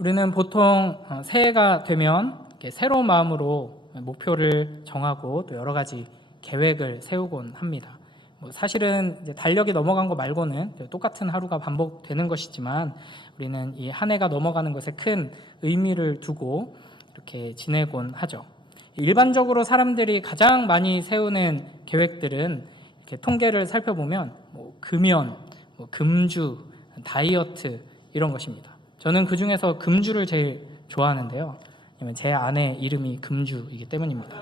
우리는 보통 새해가 되면 새로운 마음으로 목표를 정하고 또 여러 가지 계획을 세우곤 합니다. 사실은 이제 달력이 넘어간 거 말고는 똑같은 하루가 반복되는 것이지만 우리는 이 한 해가 넘어가는 것에 큰 의미를 두고 이렇게 지내곤 하죠. 일반적으로 사람들이 가장 많이 세우는 계획들은 이렇게 통계를 살펴보면 금연, 금주, 다이어트 이런 것입니다. 저는 그 중에서 금주를 제일 좋아하는데요. 왜냐면 제 아내 이름이 금주이기 때문입니다.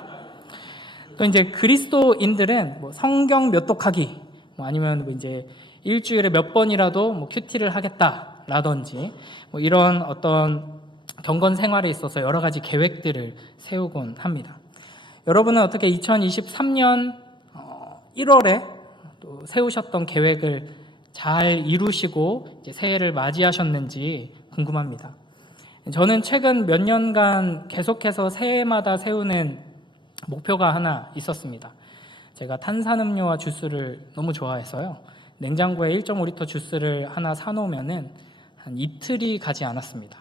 또 이제 그리스도인들은 성경 몇 독하기, 아니면 이제 일주일에 몇 번이라도 큐티를 하겠다라든지 이런 어떤 경건 생활에 있어서 여러 가지 계획들을 세우곤 합니다. 여러분은 어떻게 2023년 1월에 또 세우셨던 계획을 잘 이루시고 이제 새해를 맞이하셨는지 궁금합니다. 저는 최근 몇 년간 계속해서 새해마다 세우는 목표가 하나 있었습니다. 제가 탄산음료와 주스를 너무 좋아해서요. 냉장고에 1.5리터 주스를 하나 사놓으면은 한 이틀이 가지 않았습니다.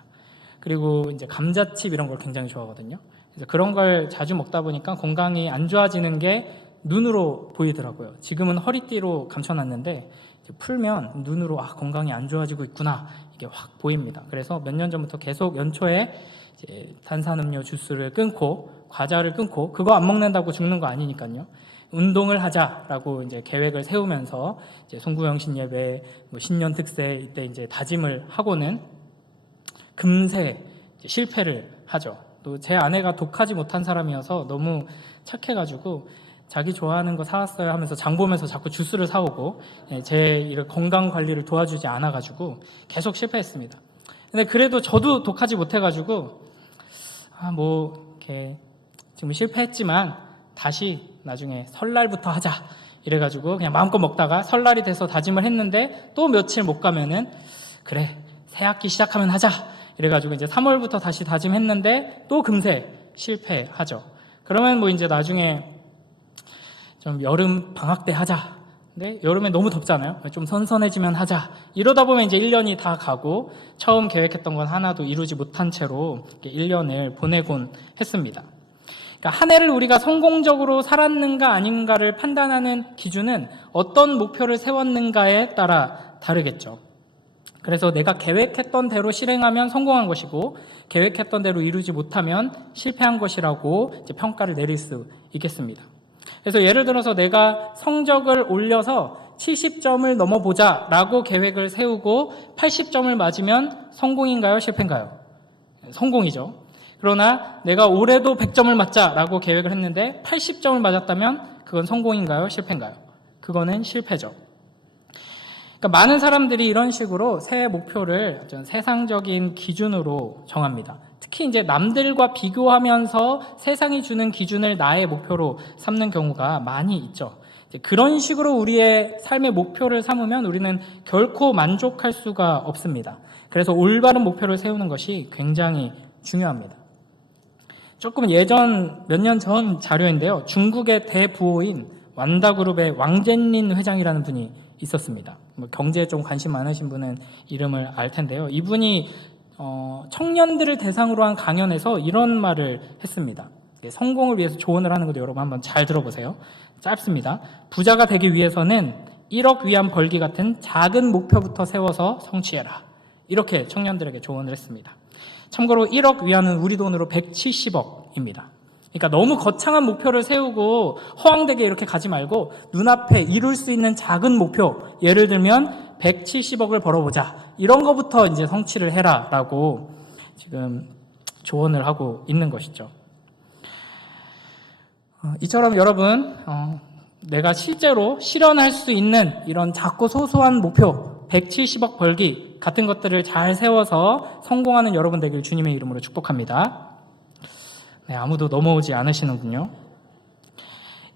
그리고 이제 감자칩 이런 걸 굉장히 좋아하거든요. 그래서 그런 걸 자주 먹다 보니까 건강이 안 좋아지는 게 눈으로 보이더라고요. 지금은 허리띠로 감춰놨는데 풀면 눈으로 건강이 안 좋아지고 있구나 이게 확 보입니다. 그래서 몇 년 전부터 계속 연초에 이제 탄산음료 주스를 끊고 과자를 끊고 그거 안 먹는다고 죽는 거 아니니까요. 운동을 하자라고 이제 계획을 세우면서 이제 송구영신 예배, 신년 특세 이때 이제 다짐을 하고는 금세 실패를 하죠. 또 제 아내가 독하지 못한 사람이어서 너무 착해가지고 자기 좋아하는 거 사왔어요 하면서 장 보면서 자꾸 주스를 사오고 제 이런 건강 관리를 도와주지 않아가지고 계속 실패했습니다. 근데 그래도 저도 독하지 못해가지고 이렇게 지금 실패했지만 다시 나중에 설날부터 하자 이래가지고 그냥 마음껏 먹다가 설날이 돼서 다짐을 했는데 또 며칠 못 가면은 그래 새학기 시작하면 하자 이래가지고 이제 3월부터 다시 다짐했는데 또 금세 실패하죠. 그러면 이제 나중에 좀 여름 방학 때 하자. 근데 여름에 너무 덥잖아요. 좀 선선해지면 하자. 이러다 보면 이제 1년이 다 가고 처음 계획했던 건 하나도 이루지 못한 채로 1년을 보내곤 했습니다. 그러니까 한 해를 우리가 성공적으로 살았는가 아닌가를 판단하는 기준은 어떤 목표를 세웠는가에 따라 다르겠죠. 그래서 내가 계획했던 대로 실행하면 성공한 것이고 계획했던 대로 이루지 못하면 실패한 것이라고 이제 평가를 내릴 수 있겠습니다. 그래서 예를 들어서 내가 성적을 올려서 70점을 넘어보자 라고 계획을 세우고 80점을 맞으면 성공인가요? 실패인가요? 성공이죠. 그러나 내가 올해도 100점을 맞자 라고 계획을 했는데 80점을 맞았다면 그건 성공인가요? 실패인가요? 그거는 실패죠. 그러니까 많은 사람들이 이런 식으로 새해 목표를 어떤 세상적인 기준으로 정합니다. 특히 이제 남들과 비교하면서 세상이 주는 기준을 나의 목표로 삼는 경우가 많이 있죠. 그런 식으로 우리의 삶의 목표를 삼으면 우리는 결코 만족할 수가 없습니다. 그래서 올바른 목표를 세우는 것이 굉장히 중요합니다. 조금 몇 년 전 자료인데요. 중국의 대부호인 완다그룹의 왕젠린 회장이라는 분이 있었습니다. 경제에 좀 관심 많으신 분은 이름을 알 텐데요. 이분이 청년들을 대상으로 한 강연에서 이런 말을 했습니다. 성공을 위해서 조언을 하는 것도 여러분 한번 잘 들어보세요. 짧습니다. 부자가 되기 위해서는 1억 위안 벌기 같은 작은 목표부터 세워서 성취해라. 이렇게 청년들에게 조언을 했습니다. 참고로 1억 위안은 우리 돈으로 170억입니다. 그러니까 너무 거창한 목표를 세우고 허황되게 이렇게 가지 말고 눈앞에 이룰 수 있는 작은 목표, 예를 들면 170억을 벌어보자. 이런 거부터 이제 성취를 해라라고 지금 조언을 하고 있는 것이죠. 이처럼 여러분, 내가 실제로 실현할 수 있는 이런 작고 소소한 목표, 170억 벌기 같은 것들을 잘 세워서 성공하는 여러분 되길 주님의 이름으로 축복합니다. 네, 아무도 넘어오지 않으시는군요.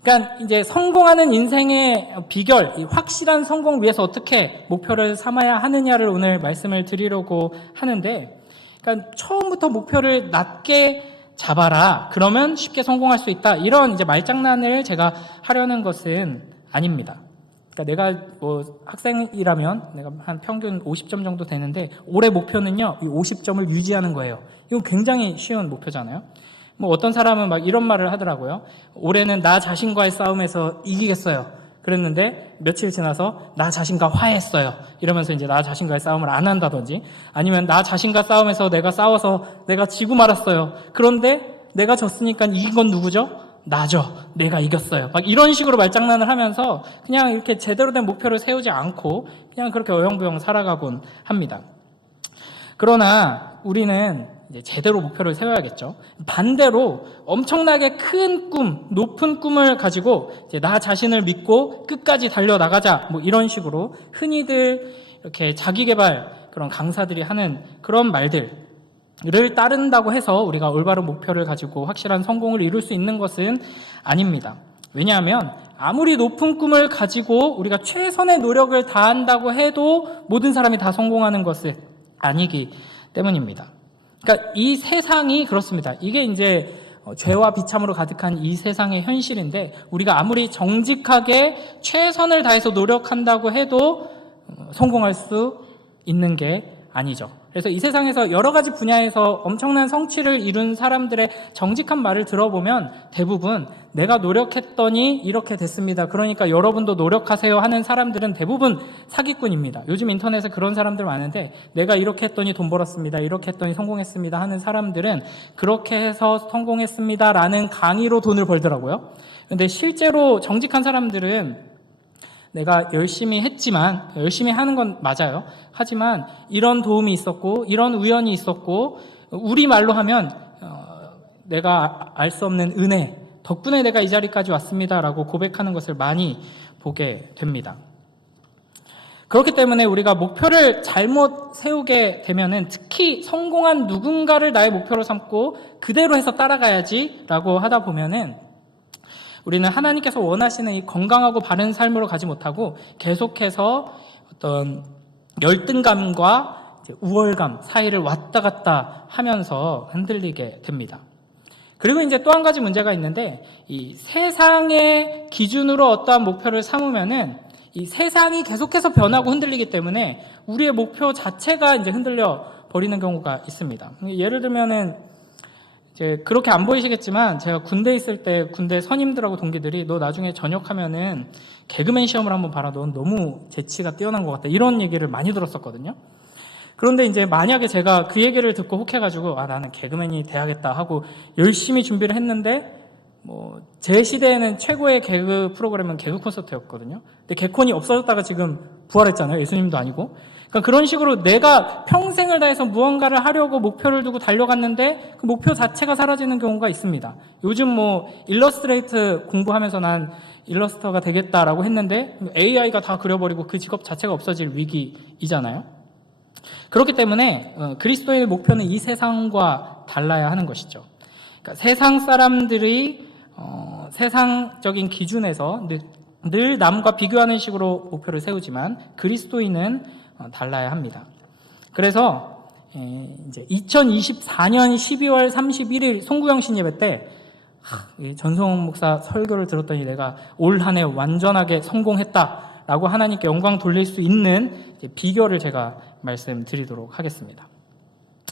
그러니까 이제 성공하는 인생의 비결, 확실한 성공 위해서 어떻게 목표를 삼아야 하느냐를 오늘 말씀을 드리려고 하는데, 그러니까 처음부터 목표를 낮게 잡아라. 그러면 쉽게 성공할 수 있다. 이런 이제 말장난을 제가 하려는 것은 아닙니다. 그러니까 내가 뭐 학생이라면 내가 한 평균 50점 정도 되는데 올해 목표는요, 이 50점을 유지하는 거예요. 이건 굉장히 쉬운 목표잖아요. 뭐 어떤 사람은 막 이런 말을 하더라고요. 올해는 나 자신과의 싸움에서 이기겠어요. 그랬는데 며칠 지나서 나 자신과 화해했어요. 이러면서 이제 나 자신과의 싸움을 안 한다든지, 아니면 나 자신과 싸움에서 내가 싸워서 내가 지고 말았어요. 그런데 내가 졌으니까 이긴 건 누구죠? 나죠. 내가 이겼어요. 막 이런 식으로 말장난을 하면서 그냥 이렇게 제대로 된 목표를 세우지 않고 그냥 그렇게 어영부영 살아가곤 합니다. 그러나 우리는 이제 제대로 목표를 세워야겠죠. 반대로 엄청나게 큰 꿈, 높은 꿈을 가지고 이제 나 자신을 믿고 끝까지 달려나가자, 뭐 이런 식으로 흔히들 이렇게 자기개발 그런 강사들이 하는 그런 말들을 따른다고 해서 우리가 올바른 목표를 가지고 확실한 성공을 이룰 수 있는 것은 아닙니다. 왜냐하면 아무리 높은 꿈을 가지고 우리가 최선의 노력을 다한다고 해도 모든 사람이 다 성공하는 것은 아니기 때문입니다. 그러니까 이 세상이 그렇습니다. 이게 이제 죄와 비참으로 가득한 이 세상의 현실인데, 우리가 아무리 정직하게 최선을 다해서 노력한다고 해도 성공할 수 있는 게 아니죠. 그래서 이 세상에서 여러 가지 분야에서 엄청난 성취를 이룬 사람들의 정직한 말을 들어보면 대부분 내가 노력했더니 이렇게 됐습니다, 그러니까 여러분도 노력하세요 하는 사람들은 대부분 사기꾼입니다. 요즘 인터넷에 그런 사람들 많은데, 내가 이렇게 했더니 돈 벌었습니다, 이렇게 했더니 성공했습니다 하는 사람들은 그렇게 해서 성공했습니다 라는 강의로 돈을 벌더라고요. 근데 실제로 정직한 사람들은 내가 열심히 했지만, 열심히 하는 건 맞아요. 하지만 이런 도움이 있었고 이런 우연이 있었고, 우리말로 하면 내가 알 수 없는 은혜 덕분에 내가 이 자리까지 왔습니다라고 고백하는 것을 많이 보게 됩니다. 그렇기 때문에 우리가 목표를 잘못 세우게 되면은, 특히 성공한 누군가를 나의 목표로 삼고 그대로 해서 따라가야지라고 하다 보면은 우리는 하나님께서 원하시는 이 건강하고 바른 삶으로 가지 못하고 계속해서 어떤 열등감과 우월감 사이를 왔다 갔다 하면서 흔들리게 됩니다. 그리고 이제 또 한 가지 문제가 있는데, 이 세상의 기준으로 어떠한 목표를 삼으면은 이 세상이 계속해서 변하고 흔들리기 때문에 우리의 목표 자체가 이제 흔들려 버리는 경우가 있습니다. 예를 들면은 이제 그렇게 안 보이시겠지만, 제가 군대에 있을 때 군대 선임들하고 동기들이 너 나중에 전역하면은 개그맨 시험을 한번 봐라, 넌 너무 재치가 뛰어난 것 같다, 이런 얘기를 많이 들었었거든요. 그런데 이제 만약에 제가 그 얘기를 듣고 혹해가지고 나는 개그맨이 돼야겠다 하고 열심히 준비를 했는데, 뭐 제 시대에는 최고의 개그 프로그램은 개그 콘서트였거든요. 근데 개콘이 없어졌다가 지금 부활했잖아요. 예수님도 아니고. 그러니까 그런 식으로 내가 평생을 다해서 무언가를 하려고 목표를 두고 달려갔는데 그 목표 자체가 사라지는 경우가 있습니다. 요즘 뭐 일러스트레이트 공부하면서 난 일러스터가 되겠다라고 했는데 AI가 다 그려버리고 그 직업 자체가 없어질 위기이잖아요. 그렇기 때문에 그리스도의 목표는 이 세상과 달라야 하는 것이죠. 그러니까 세상 사람들이 세상적인 기준에서 늘 남과 비교하는 식으로 목표를 세우지만 그리스도인은 달라야 합니다. 그래서 이제 2024년 12월 31일 송구영신 예배 때 전성훈 목사 설교를 들었더니 내가 올 한 해 완전하게 성공했다라고 하나님께 영광 돌릴 수 있는 비결을 제가 말씀드리도록 하겠습니다.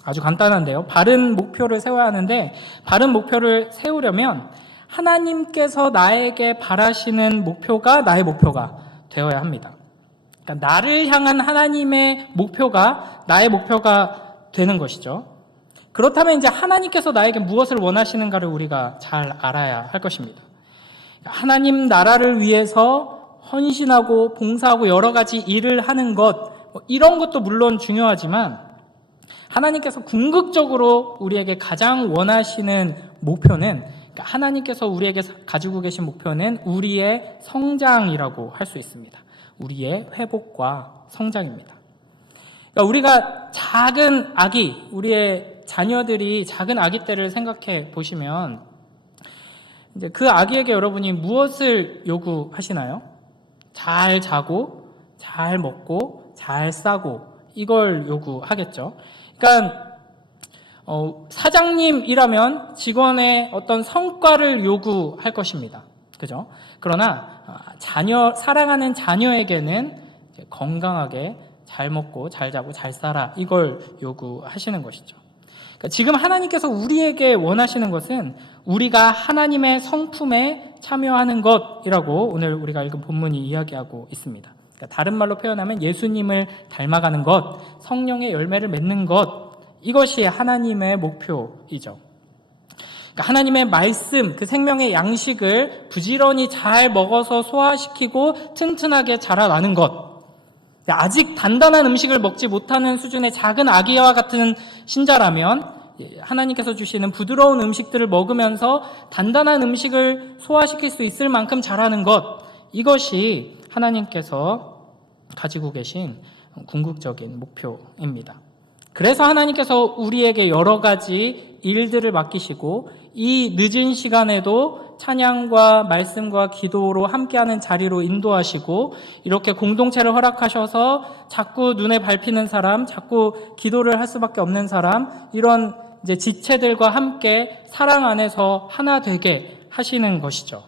아주 간단한데요. 바른 목표를 세워야 하는데, 바른 목표를 세우려면 하나님께서 나에게 바라시는 목표가 나의 목표가 되어야 합니다. 그러니까 나를 향한 하나님의 목표가 나의 목표가 되는 것이죠. 그렇다면 이제 하나님께서 나에게 무엇을 원하시는가를 우리가 잘 알아야 할 것입니다. 하나님 나라를 위해서 헌신하고 봉사하고 여러 가지 일을 하는 것, 이런 것도 물론 중요하지만 하나님께서 궁극적으로 우리에게 가장 원하시는 목표는, 그러니까 하나님께서 우리에게 가지고 계신 목표는 우리의 성장이라고 할 수 있습니다. 우리의 회복과 성장입니다. 그러니까 우리가 작은 아기, 우리의 자녀들이 작은 아기 때를 생각해 보시면 이제 그 아기에게 여러분이 무엇을 요구하시나요? 잘 자고, 잘 먹고, 잘 싸고, 이걸 요구하겠죠. 그러니까 사장님이라면 직원의 어떤 성과를 요구할 것입니다. 그죠? 그러나 사랑하는 자녀에게는 건강하게 잘 먹고 잘 자고 잘 살아, 이걸 요구하시는 것이죠. 그러니까 지금 하나님께서 우리에게 원하시는 것은 우리가 하나님의 성품에 참여하는 것이라고 오늘 우리가 읽은 본문이 이야기하고 있습니다. 그러니까 다른 말로 표현하면 예수님을 닮아가는 것, 성령의 열매를 맺는 것, 이것이 하나님의 목표이죠. 그러니까 하나님의 말씀, 그 생명의 양식을 부지런히 잘 먹어서 소화시키고 튼튼하게 자라나는 것. 아직 단단한 음식을 먹지 못하는 수준의 작은 아기와 같은 신자라면 하나님께서 주시는 부드러운 음식들을 먹으면서 단단한 음식을 소화시킬 수 있을 만큼 자라는 것, 이것이 하나님께서 가지고 계신 궁극적인 목표입니다. 그래서 하나님께서 우리에게 여러 가지 일들을 맡기시고 이 늦은 시간에도 찬양과 말씀과 기도로 함께하는 자리로 인도하시고 이렇게 공동체를 허락하셔서 자꾸 눈에 밟히는 사람, 자꾸 기도를 할 수밖에 없는 사람, 이런 이제 지체들과 함께 사랑 안에서 하나 되게 하시는 것이죠.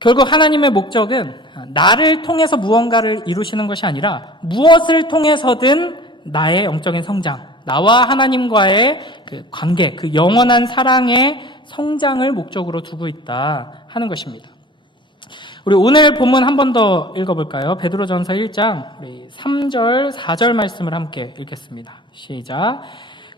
결국 하나님의 목적은 나를 통해서 무언가를 이루시는 것이 아니라 무엇을 통해서든 나의 영적인 성장, 나와 하나님과의 그 관계, 그 영원한 사랑의 성장을 목적으로 두고 있다 하는 것입니다. 우리 오늘 본문 한 번 더 읽어볼까요? 베드로전서 1장 우리 3절, 4절 말씀을 함께 읽겠습니다. 시작.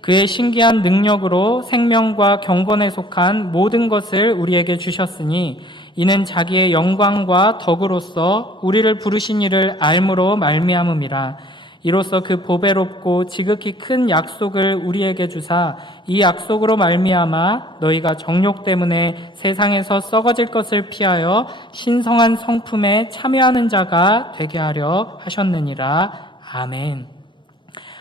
그의 신기한 능력으로 생명과 경건에 속한 모든 것을 우리에게 주셨으니 이는 자기의 영광과 덕으로서 우리를 부르신 이를 알므로 말미암음이라. 이로써 그 보배롭고 지극히 큰 약속을 우리에게 주사 이 약속으로 말미암아 너희가 정욕 때문에 세상에서 썩어질 것을 피하여 신성한 성품에 참여하는 자가 되게 하려 하셨느니라. 아멘.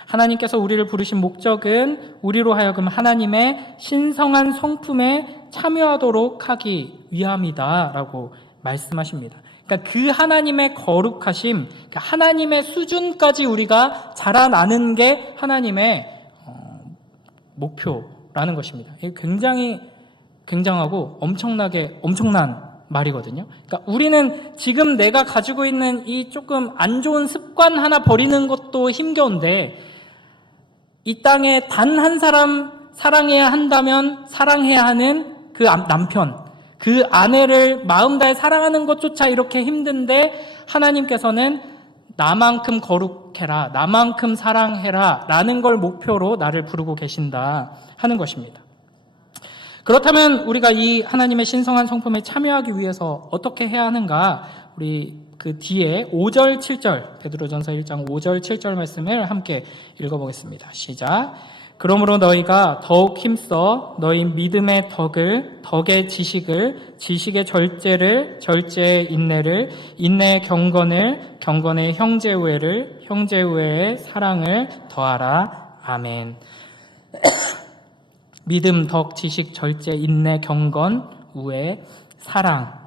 하나님께서 우리를 부르신 목적은 우리로 하여금 하나님의 신성한 성품에 참여하도록 하기 위함이다라고 말씀하십니다. 그러니까 그 하나님의 거룩하심, 그 하나님의 수준까지 우리가 자라나는 게 하나님의 목표라는 것입니다. 이게 굉장히 굉장하고 엄청난 말이거든요. 그러니까 우리는 지금 내가 가지고 있는 이 조금 안 좋은 습관 하나 버리는 것도 힘겨운데 이 땅에 단 한 사람 사랑해야 한다면 사랑해야 하는 그 남편, 그 아내를 마음 다해 사랑하는 것조차 이렇게 힘든데 하나님께서는 나만큼 거룩해라, 나만큼 사랑해라 라는 걸 목표로 나를 부르고 계신다 하는 것입니다. 그렇다면 우리가 이 하나님의 신성한 성품에 참여하기 위해서 어떻게 해야 하는가? 우리 그 뒤에 5절, 7절, 베드로전서 1장 5절, 7절 말씀을 함께 읽어보겠습니다. 시작. 그러므로 너희가 더욱 힘써 너희 믿음의 덕을, 덕의 지식을, 지식의 절제를, 절제의 인내를, 인내의 경건을, 경건의 형제우애를, 형제우애의 사랑을 더하라. 아멘. 믿음, 덕, 지식, 절제, 인내, 경건, 우애, 사랑.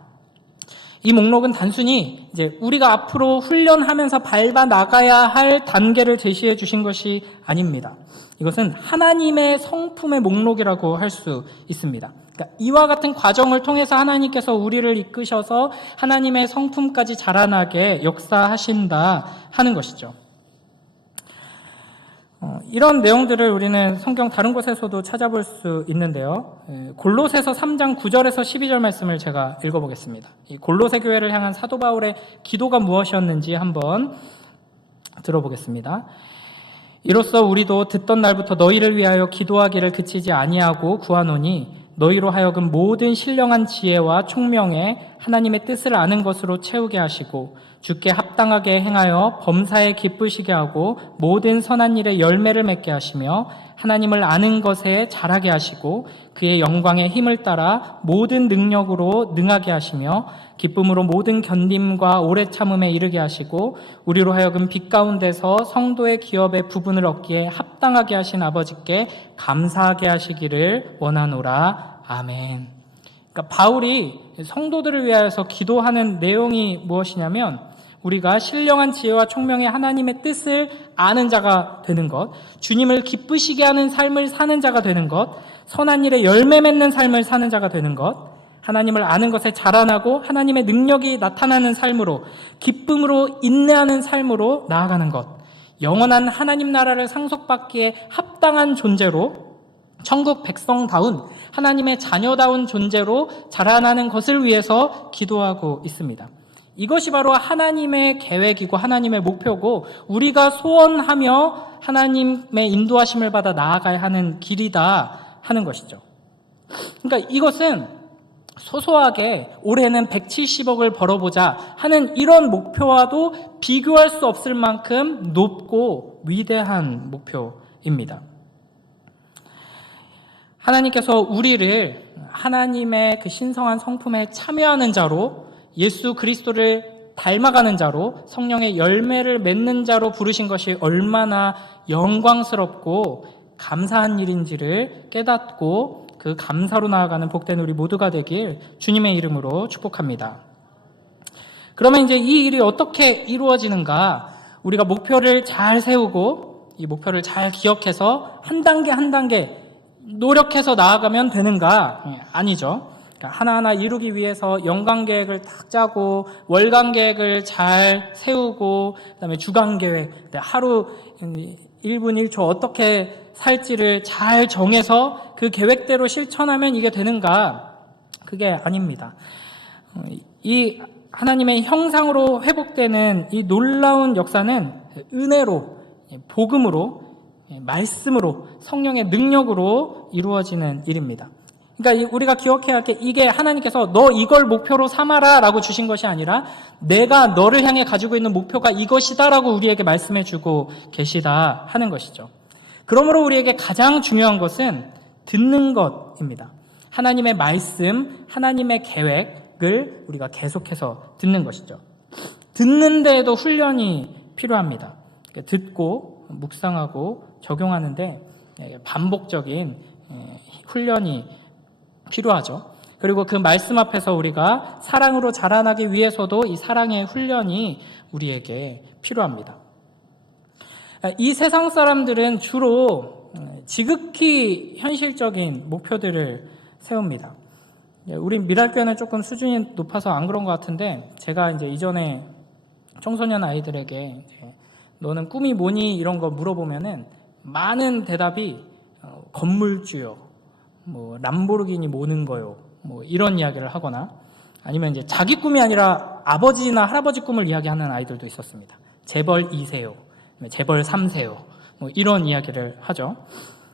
이 목록은 단순히 이제 우리가 앞으로 훈련하면서 밟아 나가야 할 단계를 제시해 주신 것이 아닙니다. 이것은 하나님의 성품의 목록이라고 할 수 있습니다. 그러니까 이와 같은 과정을 통해서 하나님께서 우리를 이끄셔서 하나님의 성품까지 자라나게 역사하신다 하는 것이죠. 이런 내용들을 우리는 성경 다른 곳에서도 찾아볼 수 있는데요. 골로새서 3장 9절에서 12절 말씀을 제가 읽어보겠습니다. 이 골로새 교회를 향한 사도 바울의 기도가 무엇이었는지 한번 들어보겠습니다. 이로써 우리도 듣던 날부터 너희를 위하여 기도하기를 그치지 아니하고 구하노니 너희로 하여금 모든 신령한 지혜와 총명에 하나님의 뜻을 아는 것으로 채우게 하시고 주께 합당하게 행하여 범사에 기쁘시게 하고 모든 선한 일에 열매를 맺게 하시며 하나님을 아는 것에 자라게 하시고 그의 영광의 힘을 따라 모든 능력으로 능하게 하시며 기쁨으로 모든 견딤과 오래 참음에 이르게 하시고 우리로 하여금 빛 가운데서 성도의 기업의 부분을 얻기에 합당하게 하신 아버지께 감사하게 하시기를 원하노라. 아멘. 그러니까 바울이 성도들을 위하여서 기도하는 내용이 무엇이냐면 우리가 신령한 지혜와 총명의 하나님의 뜻을 아는 자가 되는 것, 주님을 기쁘시게 하는 삶을 사는 자가 되는 것, 선한 일에 열매 맺는 삶을 사는 자가 되는 것, 하나님을 아는 것에 자라나고 하나님의 능력이 나타나는 삶으로, 기쁨으로 인내하는 삶으로 나아가는 것, 영원한 하나님 나라를 상속받기에 합당한 존재로, 천국 백성다운 하나님의 자녀다운 존재로 자라나는 것을 위해서 기도하고 있습니다. 이것이 바로 하나님의 계획이고 하나님의 목표고 우리가 소원하며 하나님의 인도하심을 받아 나아가야 하는 길이다 하는 것이죠. 그러니까 이것은 소소하게 올해는 170억을 벌어보자 하는 이런 목표와도 비교할 수 없을 만큼 높고 위대한 목표입니다. 하나님께서 우리를 하나님의 그 신성한 성품에 참여하는 자로, 예수 그리스도를 닮아가는 자로, 성령의 열매를 맺는 자로 부르신 것이 얼마나 영광스럽고 감사한 일인지를 깨닫고 그 감사로 나아가는 복된 우리 모두가 되길 주님의 이름으로 축복합니다. 그러면 이제 이 일이 어떻게 이루어지는가? 우리가 목표를 잘 세우고 이 목표를 잘 기억해서 한 단계 한 단계 노력해서 나아가면 되는가? 아니죠. 하나하나 이루기 위해서 연간 계획을 딱 짜고 월간 계획을 잘 세우고 그다음에 주간 계획, 하루 1분 1초 어떻게 살지를 잘 정해서 그 계획대로 실천하면 이게 되는가? 그게 아닙니다. 이 하나님의 형상으로 회복되는 이 놀라운 역사는 은혜로, 복음으로, 말씀으로, 성령의 능력으로 이루어지는 일입니다. 그러니까 우리가 기억해야 할 게 이게 하나님께서 너 이걸 목표로 삼아라 라고 주신 것이 아니라 내가 너를 향해 가지고 있는 목표가 이것이다 라고 우리에게 말씀해 주고 계시다 하는 것이죠. 그러므로 우리에게 가장 중요한 것은 듣는 것입니다. 하나님의 말씀, 하나님의 계획을 우리가 계속해서 듣는 것이죠. 듣는 데에도 훈련이 필요합니다. 듣고 묵상하고 적용하는데 반복적인 훈련이 필요하죠. 그리고 그 말씀 앞에서 우리가 사랑으로 자라나기 위해서도 이 사랑의 훈련이 우리에게 필요합니다. 이 세상 사람들은 주로 지극히 현실적인 목표들을 세웁니다. 우리 미랄교회는 조금 수준이 높아서 안 그런 것 같은데 제가 이제 이전에 청소년 아이들에게 너는 꿈이 뭐니 이런 거 물어보면은 많은 대답이 건물주요, 뭐 람보르기니 모는 거요, 뭐 이런 이야기를 하거나 아니면 이제 자기 꿈이 아니라 아버지나 할아버지 꿈을 이야기하는 아이들도 있었습니다. 재벌 2세요, 재벌 3세요, 뭐 이런 이야기를 하죠.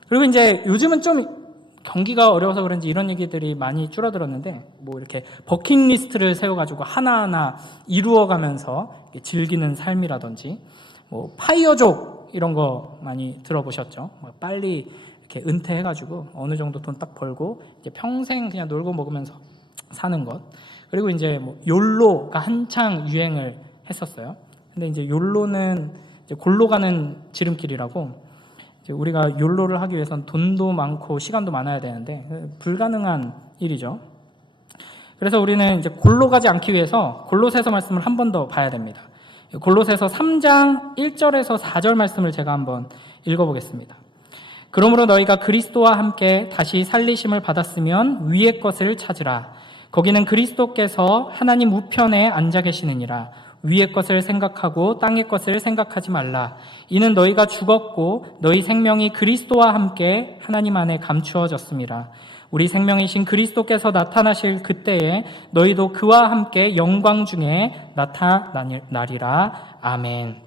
그리고 이제 요즘은 좀 경기가 어려워서 그런지 이런 얘기들이 많이 줄어들었는데 뭐 이렇게 버킷리스트를 세워가지고 하나하나 이루어가면서 즐기는 삶이라든지 뭐 파이어족 이런 거 많이 들어보셨죠? 빨리 이렇게 은퇴해가지고 어느 정도 돈 딱 벌고 이제 평생 그냥 놀고 먹으면서 사는 것. 그리고 이제 뭐 욜로가 한창 유행을 했었어요. 근데 이제 욜로는 이제 골로 가는 지름길이라고 이제 우리가 욜로를 하기 위해서는 돈도 많고 시간도 많아야 되는데 불가능한 일이죠. 그래서 우리는 이제 골로 가지 않기 위해서 골로새서 말씀을 한 번 더 봐야 됩니다. 골로새서 3장 1절에서 4절 말씀을 제가 한번 읽어보겠습니다. 그러므로 너희가 그리스도와 함께 다시 살리심을 받았으면 위의 것을 찾으라. 거기는 그리스도께서 하나님 우편에 앉아 계시느니라. 위의 것을 생각하고 땅의 것을 생각하지 말라. 이는 너희가 죽었고 너희 생명이 그리스도와 함께 하나님 안에 감추어졌음이라. 우리 생명이신 그리스도께서 나타나실 그때에 너희도 그와 함께 영광 중에 나타나리라. 아멘.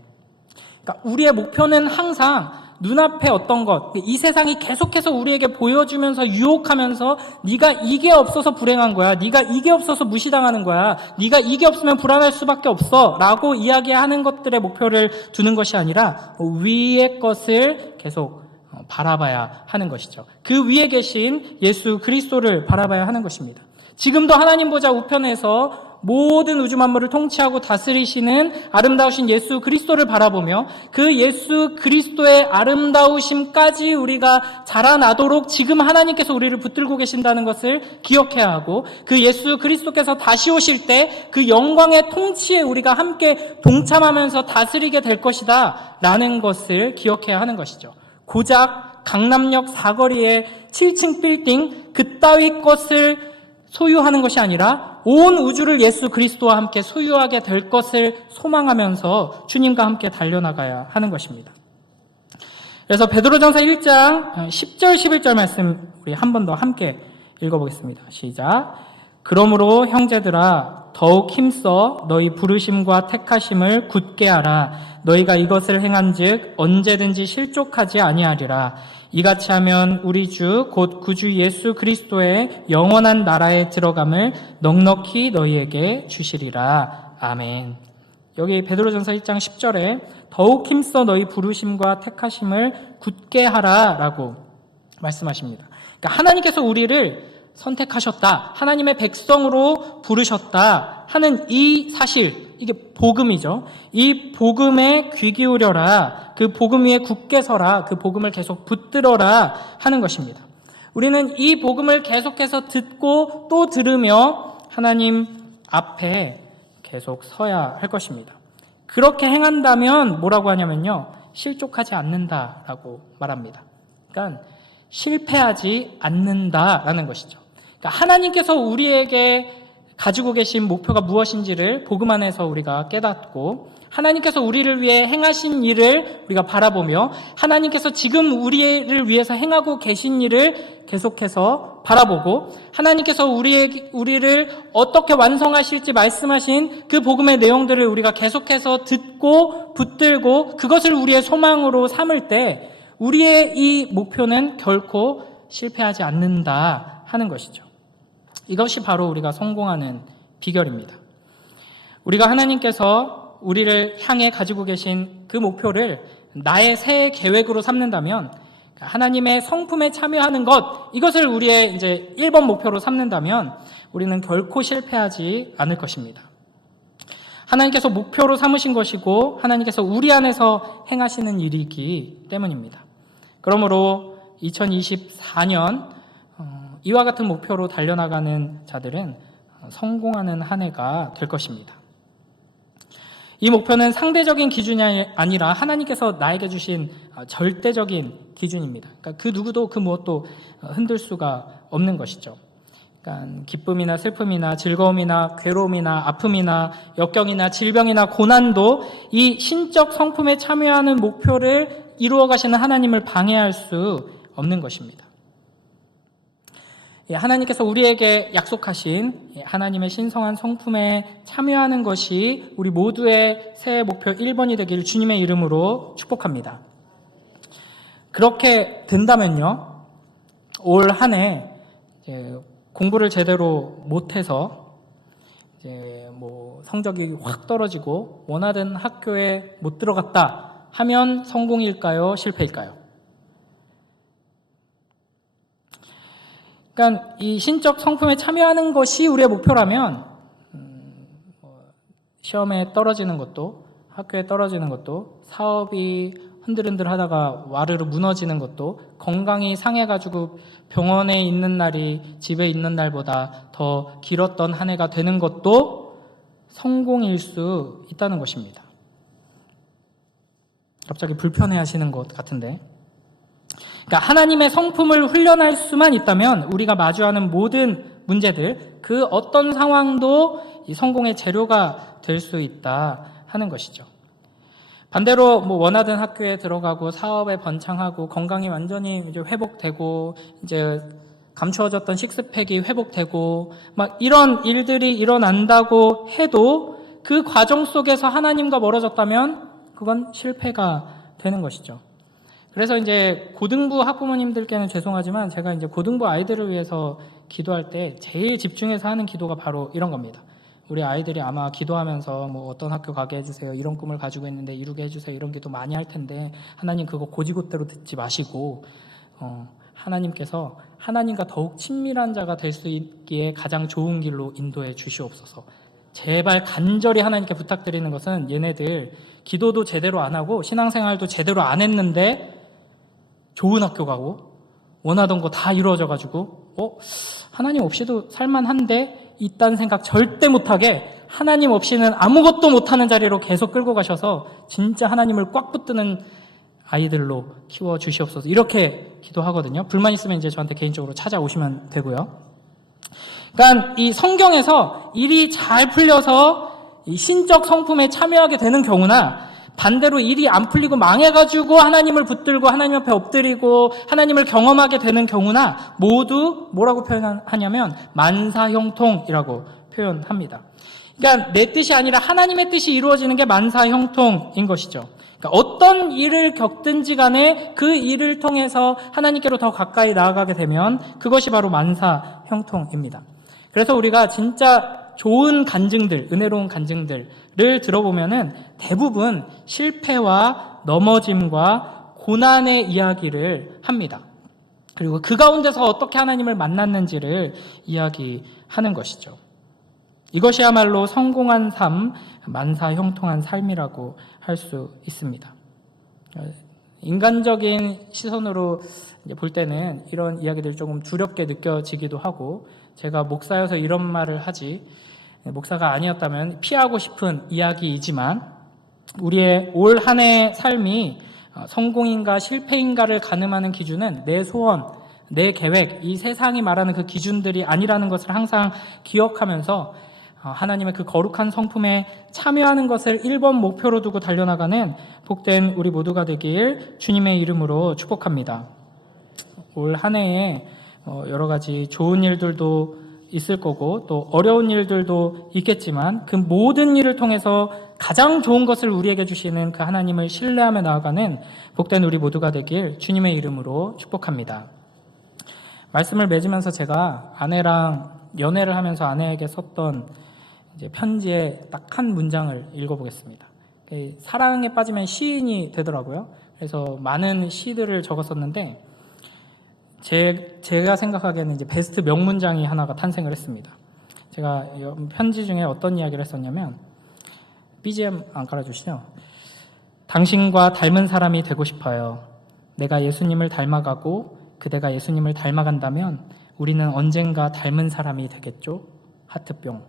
그러니까 우리의 목표는 항상 눈앞에 어떤 것, 이 세상이 계속해서 우리에게 보여주면서 유혹하면서 네가 이게 없어서 불행한 거야, 네가 이게 없어서 무시당하는 거야, 네가 이게 없으면 불안할 수밖에 없어 라고 이야기하는 것들의 목표를 두는 것이 아니라 위의 것을 계속 바라봐야 하는 것이죠. 그 위에 계신 예수 그리스도를 바라봐야 하는 것입니다. 지금도 하나님 보좌 우편에서 모든 우주 만물을 통치하고 다스리시는 아름다우신 예수 그리스도를 바라보며 그 예수 그리스도의 아름다우심까지 우리가 자라나도록 지금 하나님께서 우리를 붙들고 계신다는 것을 기억해야 하고, 그 예수 그리스도께서 다시 오실 때 그 영광의 통치에 우리가 함께 동참하면서 다스리게 될 것이다 라는 것을 기억해야 하는 것이죠. 고작 강남역 사거리의 7층 빌딩 그따위 것을 소유하는 것이 아니라 온 우주를 예수 그리스도와 함께 소유하게 될 것을 소망하면서 주님과 함께 달려나가야 하는 것입니다. 그래서 베드로전서 1장 10절 11절 말씀 우리 한 번 더 함께 읽어보겠습니다. 시작. 그러므로 형제들아 더욱 힘써 너희 부르심과 택하심을 굳게 하라. 너희가 이것을 행한즉 언제든지 실족하지 아니하리라. 이같이 하면 우리 주 곧 구주 예수 그리스도의 영원한 나라에 들어감을 넉넉히 너희에게 주시리라. 아멘. 여기 베드로전서 1장 10절에 더욱 힘써 너희 부르심과 택하심을 굳게 하라라고 말씀하십니다. 그러니까 하나님께서 우리를 선택하셨다, 하나님의 백성으로 부르셨다 하는 이 사실, 이게 복음이죠. 이 복음에 귀 기울여라, 그 복음 위에 굳게 서라, 그 복음을 계속 붙들어라 하는 것입니다. 우리는 이 복음을 계속해서 듣고 또 들으며 하나님 앞에 계속 서야 할 것입니다. 그렇게 행한다면 뭐라고 하냐면요, 실족하지 않는다라고 말합니다. 그러니까 실패하지 않는다라는 것이죠. 그러니까 하나님께서 우리에게 가지고 계신 목표가 무엇인지를 복음 안에서 우리가 깨닫고, 하나님께서 우리를 위해 행하신 일을 우리가 바라보며 하나님께서 지금 우리를 위해서 행하고 계신 일을 계속해서 바라보고, 하나님께서 우리를 어떻게 완성하실지 말씀하신 그 복음의 내용들을 우리가 계속해서 듣고 붙들고 그것을 우리의 소망으로 삼을 때 우리의 이 목표는 결코 실패하지 않는다 하는 것이죠. 이것이 바로 우리가 성공하는 비결입니다. 우리가 하나님께서 우리를 향해 가지고 계신 그 목표를 나의 새 계획으로 삼는다면, 하나님의 성품에 참여하는 것, 이것을 우리의 이제 1번 목표로 삼는다면 우리는 결코 실패하지 않을 것입니다. 하나님께서 목표로 삼으신 것이고 하나님께서 우리 안에서 행하시는 일이기 때문입니다. 그러므로 2024년 이와 같은 목표로 달려나가는 자들은 성공하는 한 해가 될 것입니다. 이 목표는 상대적인 기준이 아니라 하나님께서 나에게 주신 절대적인 기준입니다. 그러니까 그 누구도 그 무엇도 흔들 수가 없는 것이죠. 그러니까 기쁨이나 슬픔이나 즐거움이나 괴로움이나 아픔이나 역경이나 질병이나 고난도 이 신적 성품에 참여하는 목표를 이루어 가시는 하나님을 방해할 수 없는 것입니다. 하나님께서 우리에게 약속하신 하나님의 신성한 성품에 참여하는 것이 우리 모두의 새해 목표 1번이 되길 주님의 이름으로 축복합니다. 그렇게 된다면요, 올 한 해 공부를 제대로 못해서 성적이 확 떨어지고 원하던 학교에 못 들어갔다 하면 성공일까요? 실패일까요? 그러니까 이 신적 성품에 참여하는 것이 우리의 목표라면 시험에 떨어지는 것도, 학교에 떨어지는 것도, 사업이 흔들흔들 하다가 와르르 무너지는 것도, 건강이 상해가지고 병원에 있는 날이 집에 있는 날보다 더 길었던 한 해가 되는 것도 성공일 수 있다는 것입니다. 갑자기 불편해하시는 것 같은데, 그러니까 하나님의 성품을 훈련할 수만 있다면 우리가 마주하는 모든 문제들, 그 어떤 상황도 이 성공의 재료가 될 수 있다 하는 것이죠. 반대로 원하던 학교에 들어가고 사업에 번창하고 건강이 완전히 이제 회복되고 이제 감추어졌던 식스팩이 회복되고 막 이런 일들이 일어난다고 해도 그 과정 속에서 하나님과 멀어졌다면 그건 실패가 되는 것이죠. 그래서 이제 고등부 학부모님들께는 죄송하지만 제가 이제 고등부 아이들을 위해서 기도할 때 제일 집중해서 하는 기도가 바로 이런 겁니다. 우리 아이들이 아마 기도하면서 어떤 학교 가게 해주세요, 이런 꿈을 가지고 있는데 이루게 해주세요, 이런 기도 많이 할 텐데 하나님 그거 고지고대로 듣지 마시고 하나님께서 하나님과 더욱 친밀한 자가 될 수 있기에 가장 좋은 길로 인도해 주시옵소서, 제발 간절히 하나님께 부탁드리는 것은 얘네들 기도도 제대로 안 하고 신앙생활도 제대로 안 했는데 좋은 학교 가고 원하던 거 다 이루어져가지고 하나님 없이도 살만한데 이딴 생각 절대 못하게 하나님 없이는 아무것도 못하는 자리로 계속 끌고 가셔서 진짜 하나님을 꽉 붙드는 아이들로 키워주시옵소서. 이렇게 기도하거든요. 불만 있으면 이제 저한테 개인적으로 찾아오시면 되고요. 그러니까 이 성경에서 일이 잘 풀려서 이 신적 성품에 참여하게 되는 경우나 반대로 일이 안 풀리고 망해가지고 하나님을 붙들고 하나님 앞에 엎드리고 하나님을 경험하게 되는 경우나 모두 뭐라고 표현하냐면 만사형통이라고 표현합니다. 그러니까 내 뜻이 아니라 하나님의 뜻이 이루어지는 게 만사형통인 것이죠. 그러니까 어떤 일을 겪든지 간에 그 일을 통해서 하나님께로 더 가까이 나아가게 되면 그것이 바로 만사형통입니다. 그래서 우리가 진짜 좋은 간증들, 은혜로운 간증들을 들어보면은 대부분 실패와 넘어짐과 고난의 이야기를 합니다. 그리고 그 가운데서 어떻게 하나님을 만났는지를 이야기하는 것이죠. 이것이야말로 성공한 삶, 만사형통한 삶이라고 할 수 있습니다. 인간적인 시선으로 볼 때는 이런 이야기들이 조금 두렵게 느껴지기도 하고, 제가 목사여서 이런 말을 하지, 목사가 아니었다면 피하고 싶은 이야기이지만, 우리의 올 한 해의 삶이 성공인가 실패인가를 가늠하는 기준은 내 소원, 내 계획, 이 세상이 말하는 그 기준들이 아니라는 것을 항상 기억하면서 하나님의 그 거룩한 성품에 참여하는 것을 1번 목표로 두고 달려나가는 복된 우리 모두가 되길 주님의 이름으로 축복합니다. 올 한 해에 여러 가지 좋은 일들도 있을 거고 또 어려운 일들도 있겠지만 그 모든 일을 통해서 가장 좋은 것을 우리에게 주시는 그 하나님을 신뢰하며 나아가는 복된 우리 모두가 되길 주님의 이름으로 축복합니다. 말씀을 맺으면서 제가 아내랑 연애를 하면서 아내에게 썼던 이제 편지의 딱 한 문장을 읽어보겠습니다. 사랑에 빠지면 시인이 되더라고요. 그래서 많은 시들을 적었었는데 제가 생각하기에는 이제 베스트 명문장이 하나가 탄생을 했습니다. 제가 편지 중에 어떤 이야기를 했었냐면, BGM 안 깔아주시죠? 당신과 닮은 사람이 되고 싶어요. 내가 예수님을 닮아가고 그대가 예수님을 닮아간다면 우리는 언젠가 닮은 사람이 되겠죠? 하트뿅.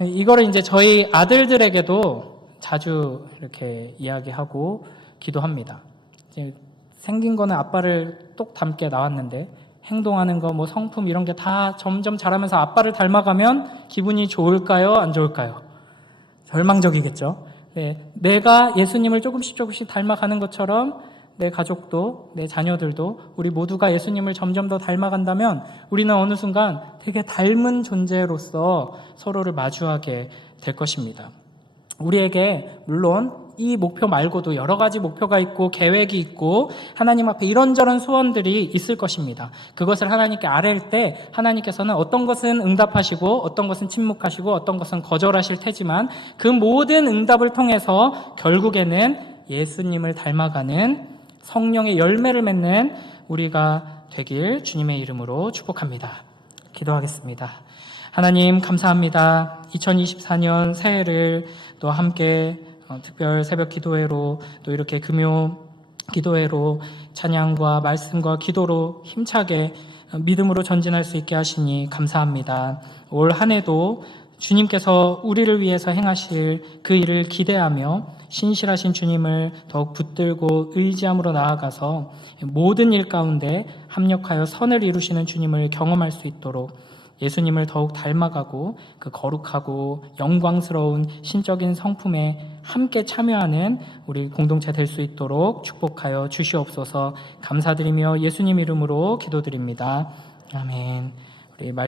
이거를 이제 저희 아들들에게도 자주 이렇게 이야기하고 기도합니다. 이제 생긴 거는 아빠를 똑 닮게 나왔는데 행동하는 거, 뭐 성품 이런 게 다 점점 자라면서 아빠를 닮아가면 기분이 좋을까요? 안 좋을까요? 절망적이겠죠. 네, 내가 예수님을 조금씩 닮아가는 것처럼 내 가족도, 내 자녀들도 우리 모두가 예수님을 점점 더 닮아간다면 우리는 어느 순간 되게 닮은 존재로서 서로를 마주하게 될 것입니다. 우리에게 물론 이 목표 말고도 여러 가지 목표가 있고 계획이 있고 하나님 앞에 이런저런 소원들이 있을 것입니다. 그것을 하나님께 아뢰일 때 하나님께서는 어떤 것은 응답하시고 어떤 것은 침묵하시고 어떤 것은 거절하실 테지만 그 모든 응답을 통해서 결국에는 예수님을 닮아가는 성령의 열매를 맺는 우리가 되길 주님의 이름으로 축복합니다. 기도하겠습니다. 하나님 감사합니다. 2024년 새해를 또 함께 특별 새벽 기도회로 또 이렇게 금요 기도회로 찬양과 말씀과 기도로 힘차게 믿음으로 전진할 수 있게 하시니 감사합니다. 올 한 해도 주님께서 우리를 위해서 행하실 그 일을 기대하며 신실하신 주님을 더욱 붙들고 의지함으로 나아가서 모든 일 가운데 합력하여 선을 이루시는 주님을 경험할 수 있도록 예수님을 더욱 닮아가고 그 거룩하고 영광스러운 신적인 성품에 함께 참여하는 우리 공동체 될 수 있도록 축복하여 주시옵소서. 감사드리며 예수님 이름으로 기도드립니다. 아멘. 우리